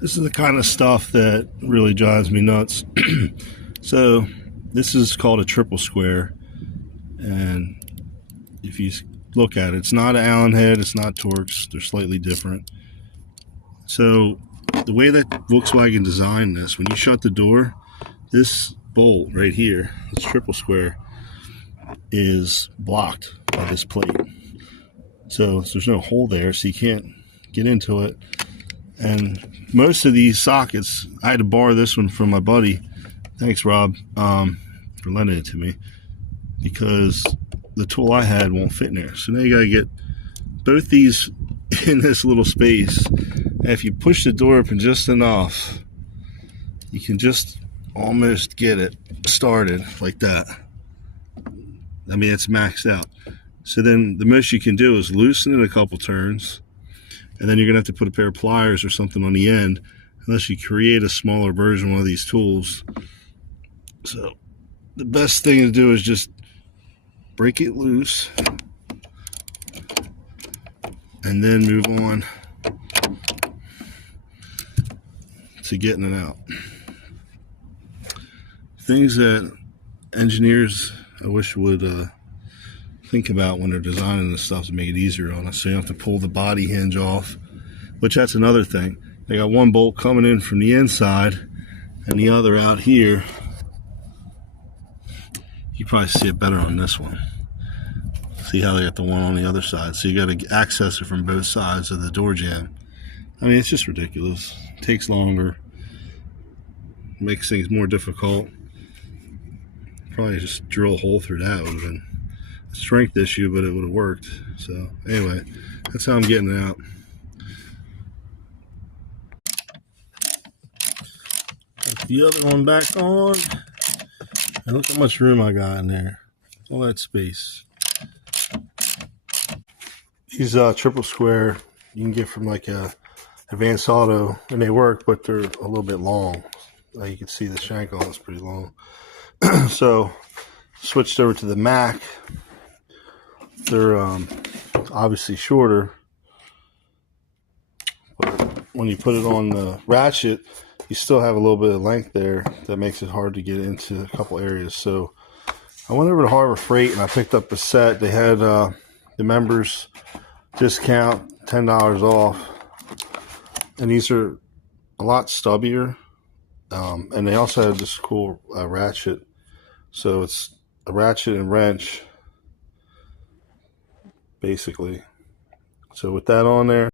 This is the kind of stuff that really drives me nuts. So this is called a triple square, and if you look at it, it's not an Allen head, it's not Torx, they're slightly different. So the way that Volkswagen designed this, when you shut the door, this bolt right here, this triple square, is blocked by this plate. So there's no hole there, so you can't get into it. And most of these sockets, I had to borrow this one from my buddy. Thanks, Rob, for lending it to me, because the tool I had won't fit in there. So now you got to get both these in this little space. And if you push the door open just enough, you can just almost get it started like that. I mean, it's maxed out. So then the most you can do is loosen it a couple turns, and then you're gonna have to put a pair of pliers or something on the end, unless you create a smaller version of one of these tools. So the best thing to do is just break it loose and then move on to getting it out. Things that engineers, I wish, would think about when they're designing this stuff to make it easier on us. So you don't have to pull the body hinge off, which that's another thing. They got one bolt coming in from the inside and the other out here. You probably see it better on this one. See how they got the one on the other side. So you got to access it from both sides of the door jamb. I mean, it's just ridiculous. It takes longer, makes things more difficult. Probably just drill a hole through that would have been a strength issue, but it would have worked. So anyway, that's how I'm getting it out. Put the other one back on, and look how much room I got in there. All that space. These triple square you can get from like a Advanced Auto, and they work, but they're a little bit long. You can see the shank on it's pretty long. So switched over to the Mac. They're obviously shorter, but when you put it on the ratchet, you still have a little bit of length there that makes it hard to get into a couple areas. So I went over to Harbor Freight and I picked up a set. They had the members discount, $10 off, and these are a lot stubbier, and they also have this cool ratchet. So it's a ratchet and wrench basically. So with that on there,